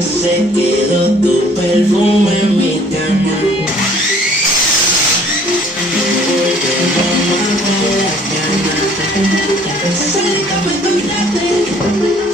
Se quedó tu perfume en mi cama. Porque vamos a la cama. Solita me dominaste.